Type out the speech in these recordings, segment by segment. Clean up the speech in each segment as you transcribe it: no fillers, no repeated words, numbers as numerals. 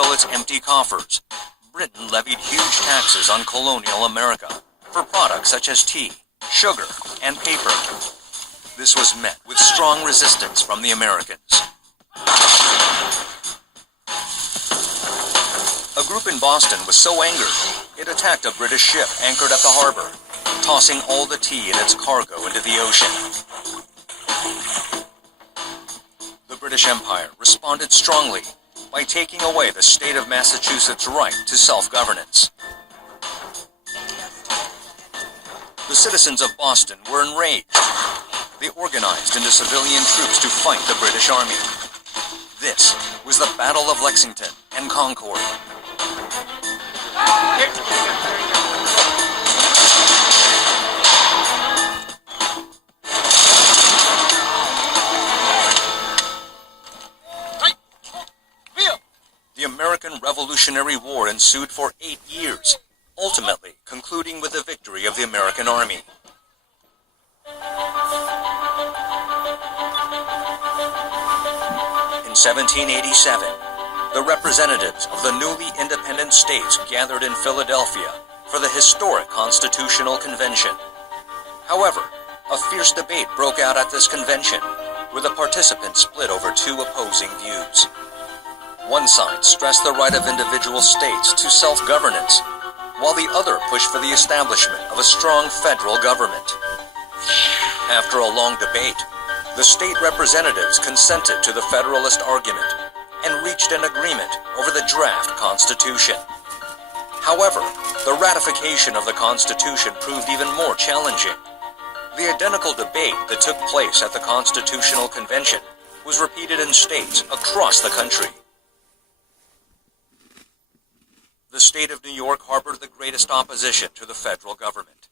fill its empty coffers, Britain levied huge taxes on colonial America for products such as tea, sugar, and paper. This was met with strong resistance from the Americans. A group in Boston was so angered, it attacked a British ship anchored at the harbor, tossing all the tea and its cargo into the ocean. The British Empire responded strongly by taking away the state of Massachusetts' right to self-governance. The citizens of Boston were enraged. They organized into civilian troops to fight the British Army. This was the Battle of Lexington and Concord. The American Revolutionary War ensued for 8 years, ultimately concluding with the victory of the American Army. In 1787, the representatives of the newly independent states gathered in Philadelphia for the historic Constitutional Convention. However, a fierce debate broke out at this convention, with the participants split over two opposing views. One side stressed the right of individual states to self-governance, while the other pushed for the establishment of a strong federal government. After a long debate, the state representatives consented to the Federalist argument and reached an agreement over the draft Constitution. However, the ratification of the Constitution proved even more challenging. The identical debate that took place at the Constitutional Convention was repeated in states across the country. The state of New York harbored the greatest opposition to the federal government.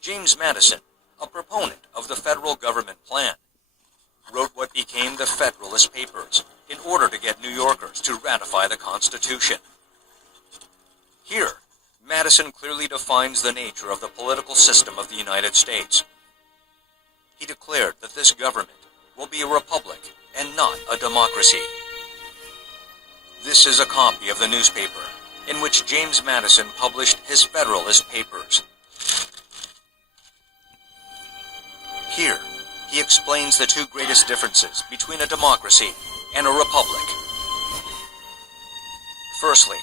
James Madison, a proponent of the federal government plan, wrote what became the Federalist Papers in order to get New Yorkers to ratify the Constitution. Here, Madison clearly defines the nature of the political system of the United States. He declared that this government will be a republic and not a democracy. This is a copy of the newspaper in which James Madison published his Federalist Papers. Here, he explains the two greatest differences between a democracy and a republic. Firstly,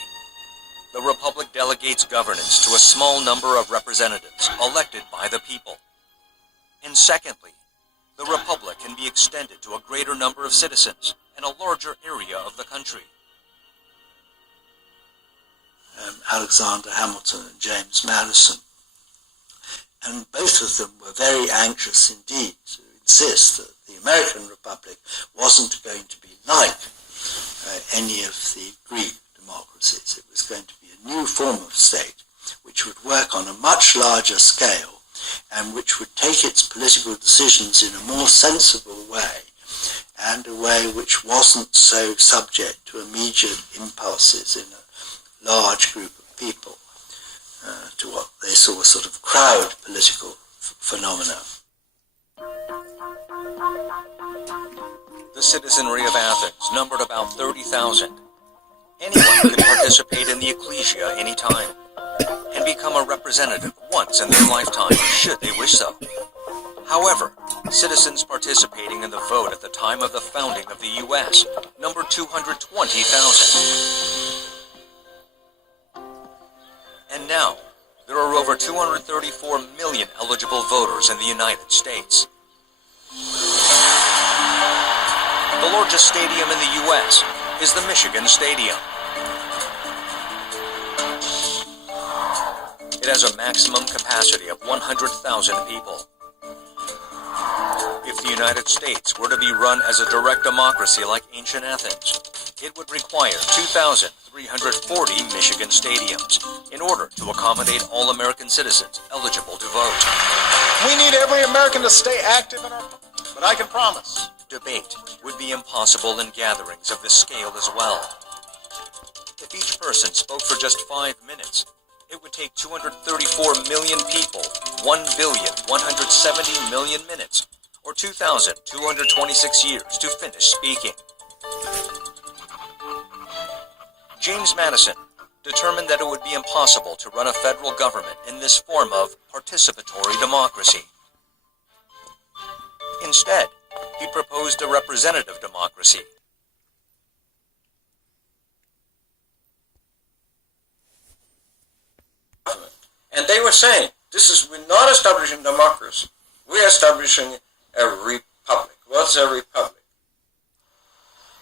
the republic delegates governance to a small number of representatives elected by the people. And secondly, the republic can be extended to a greater number of citizens and a larger area of the country. Alexander Hamilton and James Madison. And both of them were very anxious indeed to insist that the American Republic wasn't going to be like any of the Greek democracies. It was going to be a new form of state which would work on a much larger scale and which would take its political decisions in a more sensible way and a way which wasn't so subject to immediate impulses in a large group of people, to what they saw as sort of crowd political phenomena. The citizenry of Athens numbered about 30,000. Anyone could participate in the ecclesia anytime and become a representative once in their lifetime, should they wish so. However, citizens participating in the vote at the time of the founding of the U.S. numbered 220,000. And now, there are over 234 million eligible voters in the United States. The largest stadium in the U.S. is the Michigan Stadium. It has a maximum capacity of 100,000 people. If the United States were to be run as a direct democracy like ancient Athens, it would require 2,340 Michigan stadiums in order to accommodate all American citizens eligible to vote. We need every American to stay active in our... But I can promise. Debate would be impossible in gatherings of this scale as well. If each person spoke for just 5 minutes, it would take 234 million people 1,170,000,000 minutes, or 2,226 years to finish speaking. James Madison determined that it would be impossible to run a federal government in this form of participatory democracy. Instead, he proposed a representative democracy. And they were saying, we're not establishing democracy. We're establishing a republic. What's a republic?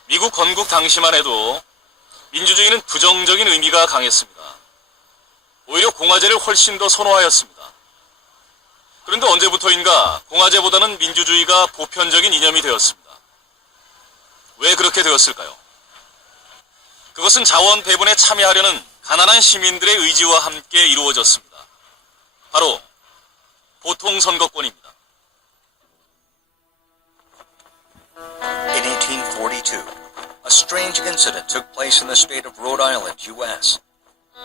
미국 건국 당시만 해도 민주주의는 부정적인 의미가 강했습니다. 오히려 공화제를 훨씬 더 선호하였습니다. 그런데 언제부터인가 공화제보다는 민주주의가 보편적인 이념이 되었습니다. 왜 그렇게 되었을까요? 그것은 자원 배분에 참여하려는 가난한 시민들의 의지와 함께 이루어졌습니다. 바로 보통선거권입니다. In 1842, a strange incident took place in the state of Rhode Island, U.S.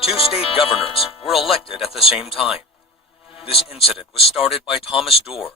Two state governors were elected at the same time. This incident was started by Thomas Dorr,